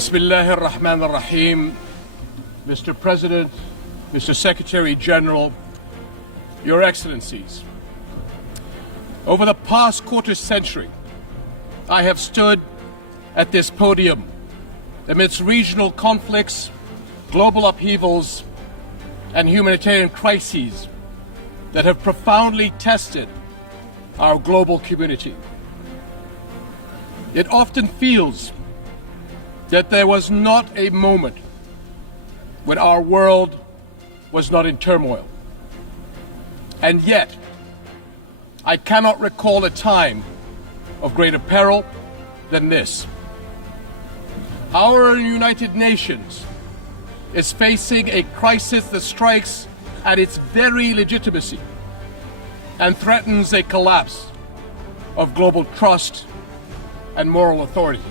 Bismillah ar-Rahman ar-Rahim, Mr. President, Mr. Secretary General, Your Excellencies. Over the past quarter century, I have stood at this podium amidst regional conflicts, global upheavals, and humanitarian crises that have profoundly tested our global community. It often feels that there was not a moment when our world was not in turmoil. And yet, I cannot recall a time of greater peril than this. Our United Nations is facing a crisis that strikes at its very legitimacy and threatens a collapse of global trust and moral authority.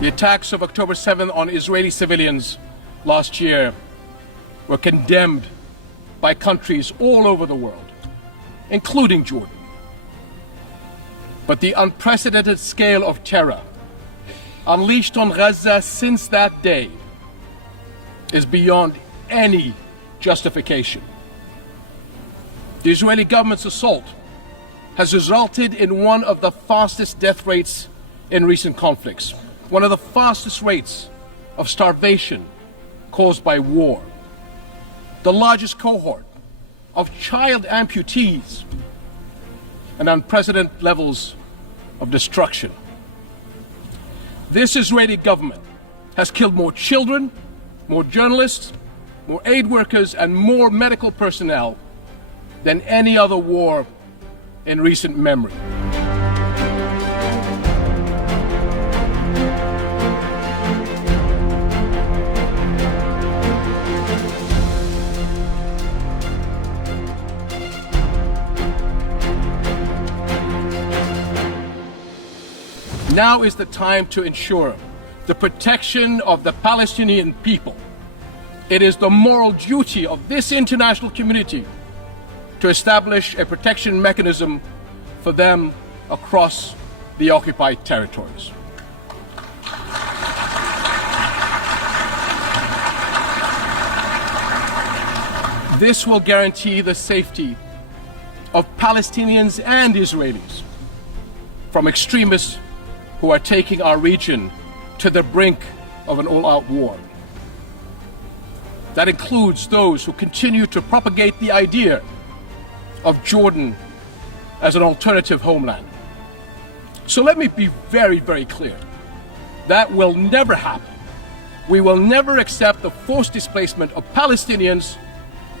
The attacks of October 7th on Israeli civilians last year were condemned by countries all over the world, including Jordan. But the unprecedented scale of terror unleashed on Gaza since that day is beyond any justification. The Israeli government's assault has resulted in one of the fastest death rates in recent conflicts, one of the fastest rates of starvation caused by war, the largest cohort of child amputees, and unprecedented levels of destruction. This Israeli government has killed more children, more journalists, more aid workers, and more medical personnel than any other war in recent memory. Now is the time to ensure the protection of the Palestinian people. It is the moral duty of this international community to establish a protection mechanism for them across the occupied territories. This will guarantee the safety of Palestinians and Israelis from extremists who are taking our region to the brink of an all-out war. That includes those who continue to propagate the idea of Jordan as an alternative homeland. So let me be very, very clear. That will never happen. We will never accept the forced displacement of Palestinians,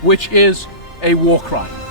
which is a war crime.